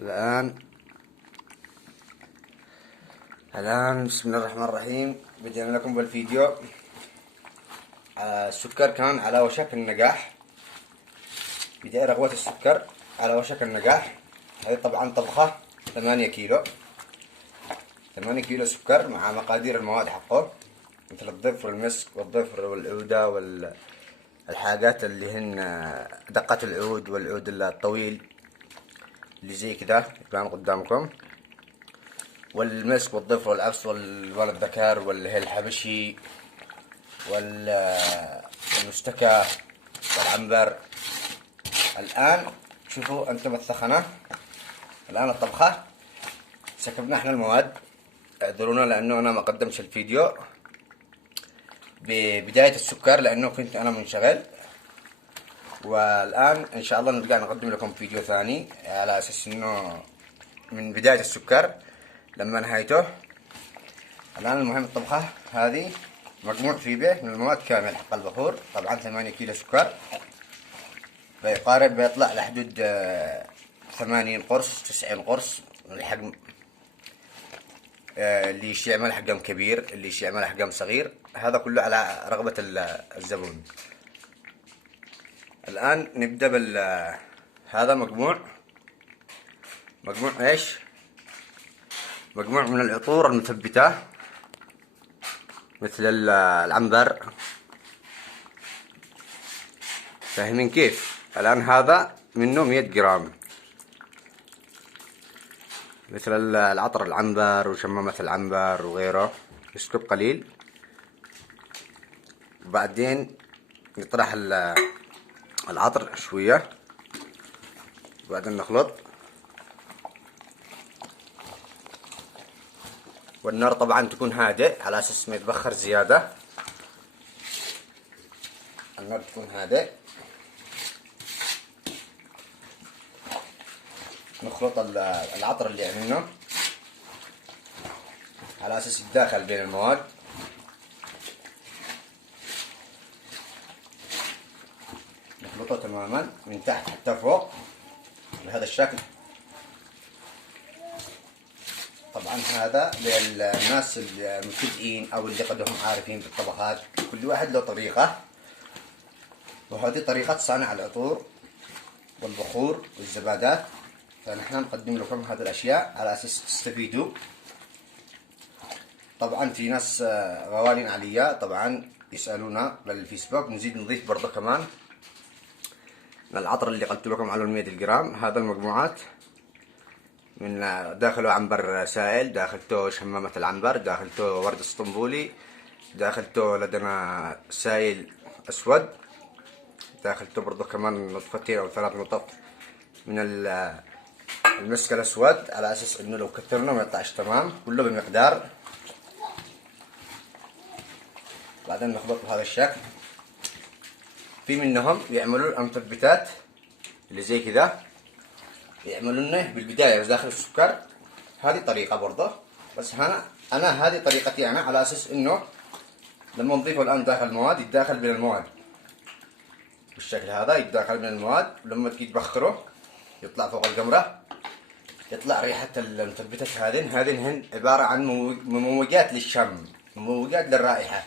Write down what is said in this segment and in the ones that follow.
الآن بسم الله الرحمن الرحيم. بدينا لكم بالفيديو. السكر كان على وشك النجاح. بداية رغوة السكر على وشك النجاح. هذه طبعا طبخة 8 كيلو 8 كيلو سكر مع مقادير المواد حقه، مثل الظفر والمسك والظفر والعودة والحاجات اللي هن دقة العود والعود الطويل اللي زي كذا يبان قدامكم، والمسك والظفر والعفس والذكر واللي هي الحبشي والمستكى والعنبر. الآن شوفوا أنتم الثخنة. الآن الطبخة سكبنا احنا المواد. اعذرونا لأنه أنا ما قدمتش الفيديو ببداية السكر لأنه كنت أنا منشغل، والآن إن شاء الله نرجع نقدم لكم فيديو ثاني على أساس إنه من بداية السكر لما نهايته. الآن المهم الطبخة هذه مجموع في به من المواد كامل حق البخور. طبعا 8 كيلو سكر بيطلع لحدود 80 قرص 90 قرص من الحجم. اللي يشي يعمل حجم كبير، اللي يشي يعمل حجم صغير، هذا كله على رغبة الزبون. الآن نبدأ هذا مجموع ايش؟ مجموع من العطور المثبتة مثل العنبر. فاهمين كيف؟ الآن هذا منه 100 جرام، مثل العطر العنبر وشمامة العنبر وغيره. نسكب قليل وبعدين نطرح العطر شوية وبعدين نخلط. والنار طبعا تكون هادئ على اساس ما يتبخر زيادة. النار تكون هادئ. نخلط العطر اللي عملناه على اساس يتداخل بين المواد. نخلطه تماما من تحت حتى فوق بهذا الشكل. طبعا هذا للناس المبتدئين او اللي قدهم عارفين بالطبخات، كل واحد له طريقة، وهذه طريقة صنع العطور والبخور والزبادات. فنحن نقدم لكم هذه الاشياء على اساس تستفيدوا. طبعا في ناس غوالين عليا طبعا يسألونا بالفيسبوك، نزيد نضيف برضه كمان من العطر اللي قلت لكم على 100 جرام. هذا المجموعات من داخله عنبر سائل، داخلته شمامة العنبر، داخلته ورد اسطنبولي، داخلته لدنا سائل اسود، داخلته برضه كمان نطفتين او 3 نطف من المسك الاسود، على اساس انه لو كثرنا ما يطلعش تمام، كله بمقدار. بعدين نخلط بهذا الشكل. في منهم يعملوا المثبتات اللي زي كذا، يعملونه بالبداية داخل السكر. هذه طريقة برضه، بس أنا هذه طريقتي أنا، على أساس إنه لما نضيفه الآن داخل المواد يتداخل بين المواد بالشكل هذا، يتداخل بين المواد. ولما تجي تبخره يطلع فوق القمرة، يطلع ريحة المثبتات. هذين هن عبارة عن مموجات للشم، مموجات للرائحة.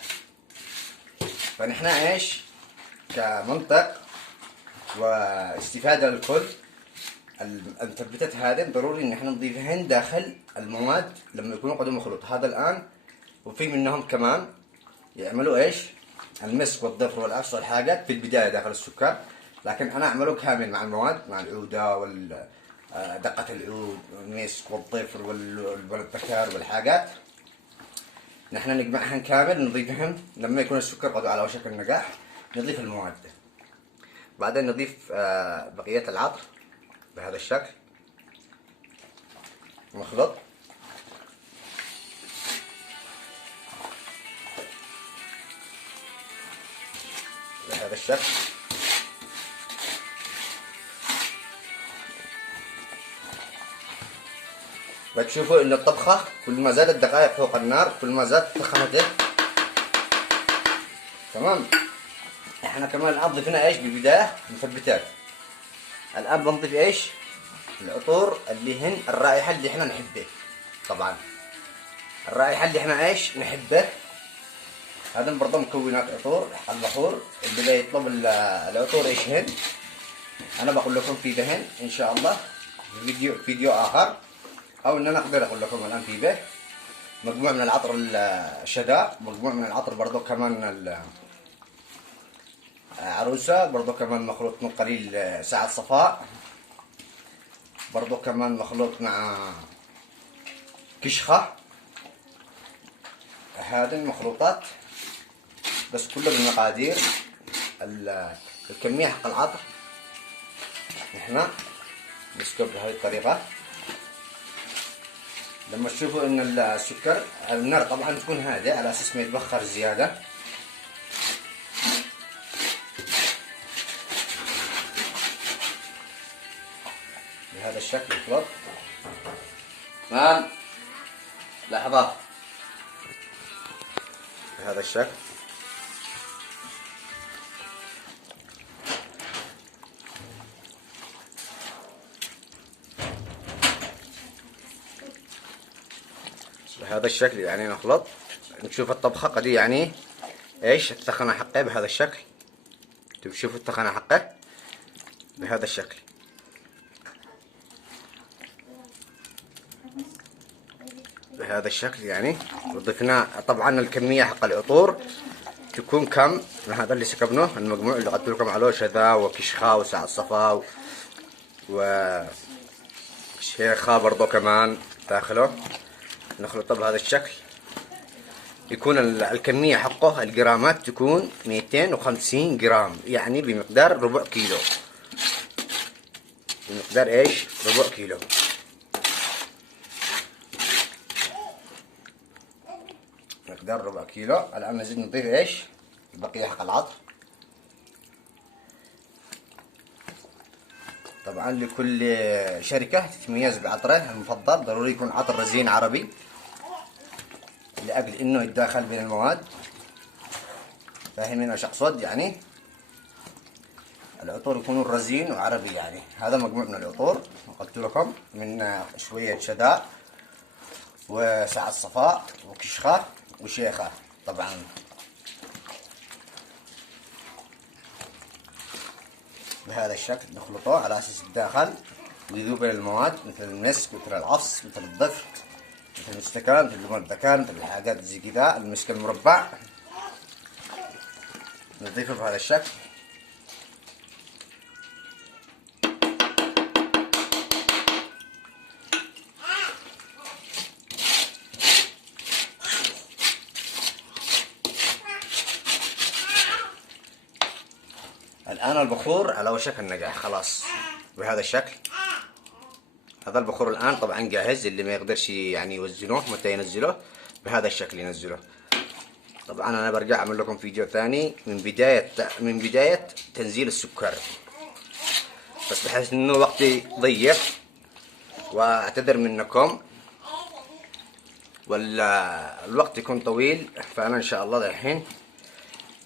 فنحن إيش كمنطق واستفادة للكل، المثبتات هذه ضروري ان احنا نضيفهن داخل المواد لما يكونوا قدم مخلوط. هذا الان. وفي منهم كمان يعملوا ايش المسك والظفر والعفس والحاجات في البدايه داخل السكر، لكن انا اعمله كامل مع المواد، مع العوده دقه العود والمسك والظفر والذكر والحاجات. نحن نجمعهن كامل، نضيفهن لما يكون السكر قد على وشك النجاح. نضيف المواد، بعدين نضيف بقيه العطر بهذا الشكل، نخلط. بهذا الشكل. بتشوفوا ان الطبخة كل ما زادت الدقائق فوق النار كل ما زادت سخنته. تمام. احنا كمان الان ضفنا ايش بالبداية؟ مثبتات. الان بنضيف ايش؟ العطور اللي هن الرائحة اللي احنا نحبه. طبعا الرائحة اللي احنا ايش نحبه. هذا برضه مكونات عطور البخور. اللي يطلب العطور ايش هن انا بقول لكم في دهن ان شاء الله فيديو اخر، او ان انا اقدر اقول لكم الان في به مجموع من العطر الشداء، مجموع من العطر برضه كمان عروسة، برضه كمان مخلوط من قليل ساعة صفاء، برضه كمان مخلوط مع كشخة. هذه المخلوطات بس كله بالمقادير. الكمية حق العطر نحنا نسكب بهذه الطريقة. لما تشوفوا ان السكر النار طبعا تكون هادئة على اساس ما يتبخر زيادة. بهذا الشكل يخلط. تمام. لحظة. بهذا الشكل. بهذا الشكل يعني نخلط. نشوف الطبخة قد يعني ايش التخنة حقه بهذا الشكل. تشوفوا التخنة حقه بهذا الشكل. بهذا الشكل يعني وضفنا طبعا الكمية حق العطور تكون كم من هذا اللي سكبناه. المجموع اللي قلت لكم عليه شذا وكشخة وساعة صفا وشيخة برضو كمان داخله. نخلطه بهذا الشكل. يكون الكمية حقه الجرامات تكون 250 جرام، يعني بمقدار ربع كيلو. بمقدار ايش؟ ربع كيلو. مقدار ربع كيلو. الآن نزيد نضيف ايش؟ البقية حق العطر. طبعا لكل شركة تتميز بعطرها المفضل. ضروري يكون عطر رزين عربي لأجل انه يتداخل بين المواد. فاهمين ايش اقصد؟ يعني العطور يكونوا رزين وعربي. يعني هذا مجموع من العطور قلت لكم، من شوية شداء وساعة صفاء وكشخة وشيخة. طبعا بهذا الشكل نخلطه على اساس الداخل ويذوب بين المواد، مثل المسك، مثل العفص، مثل الضفر، مثل المستكان، مثل ليمون الذكر، مثل الحاجات زي كذا. المسك المربع نضيفه بهذا الشكل. الآن البخور على وشك النجاح خلاص بهذا الشكل. هذا البخور الآن طبعا جاهز. اللي ما يقدرش يعني يوزنوه متى ينزله بهذا الشكل ينزله. طبعا أنا برجع أعمل لكم فيديو ثاني من بداية تنزيل السكر، بس بحيث إنه وقتي ضيق وأعتذر منكم ولا الوقت يكون طويل. فأنا إن شاء الله الحين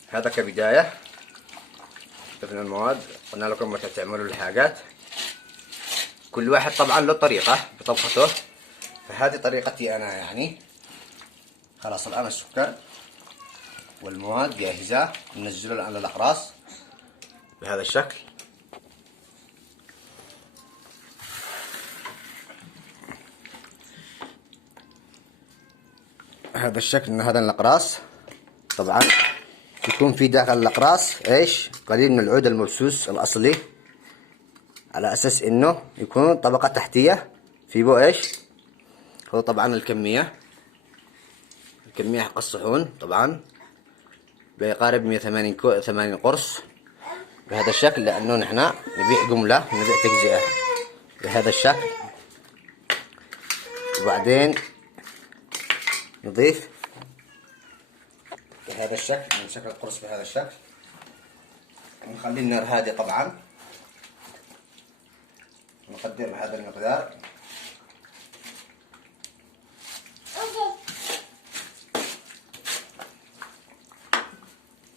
هذا كبداية ضفنا المواد. قلنا لكم متى تعملوا الحاجات. كل واحد طبعا له طريقة بطبخته، فهذه طريقتي أنا يعني. خلاص الآن السكر والمواد جاهزة. ننزله الآن الأقراص بهذا الشكل. هذا الشكل من هذا الأقراص. طبعا يكون في داخل الأقراص ايش؟ قليل من العود المبسوس الأصلي، على أساس إنه يكون طبقة تحتية في بو ايش؟ هو طبعا الكمية حق الصحون طبعا بيقارب 180 قرص بهذا الشكل، لأنه نحنا نبيع جملة، نبيع تجزئة بهذا الشكل. وبعدين نضيف بهذا الشكل، من شكل القرص بهذا الشكل. ونخلي النار هادئة طبعا. نقدر بهذا المقدار.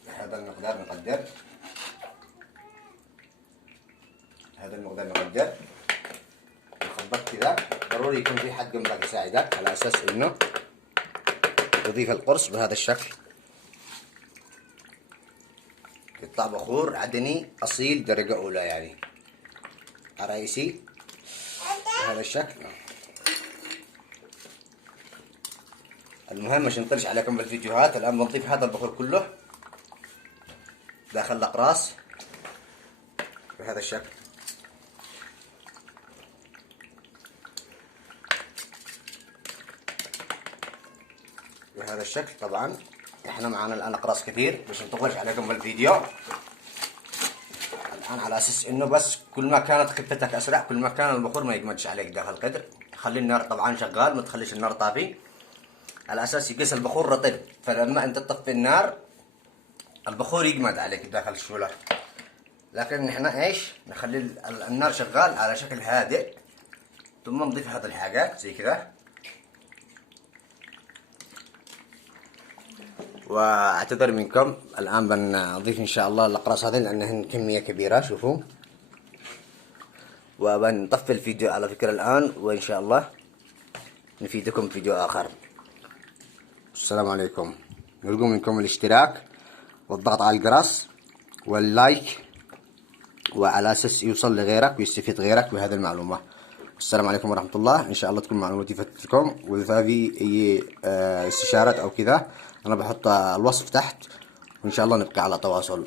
بهذا المقدار نقدر. هذا المقدار نقدر. الضغط كذا ضروري يكون في حد جنبك يساعدك على اساس انه تضيف القرص بهذا الشكل، يطلع بخور عدني اصيل درجة اولى يعني عرايسي بهذا الشكل. المهم عشان نطلش عليكم بالفيديوهات، الان بنضيف هذا البخور كله داخل الاقراص بهذا الشكل. بهذا الشكل. طبعا احنا معانا الان اقراص كثير باش نطولش عليكم بالفيديو الان، على اساس انه بس كل ما كانت خفتك اسرع كل ما كان البخور ما يجمدش عليك داخل القدر. خلي النار طبعا شغال، ما تخليش النار طافي على اساس يقيس البخور رطب، فلما انت تطفي النار البخور يجمد عليك داخل الشولر. لكن احنا ايش نخلي النار شغال على شكل هادئ، ثم نضيف هذه الحاجات زي كذا. واعتذر منكم الان بنضيف ان شاء الله الاقراص هذه لانهن كميه كبيره شوفوا، وبنطفي الفيديو على فكره الان، وان شاء الله نفيدكم فيديو اخر. السلام عليكم. نرجو منكم الاشتراك والضغط على الجرس واللايك، وعلى اساس يوصل لغيرك ويستفيد غيرك بهذه المعلومه. السلام عليكم ورحمه الله. ان شاء الله تكون معلوماتي فادتكم، واذا في اي استشارات او كذا انا بحط الوصف تحت، وان شاء الله نبقى على تواصل.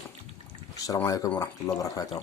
السلام عليكم ورحمه الله وبركاته.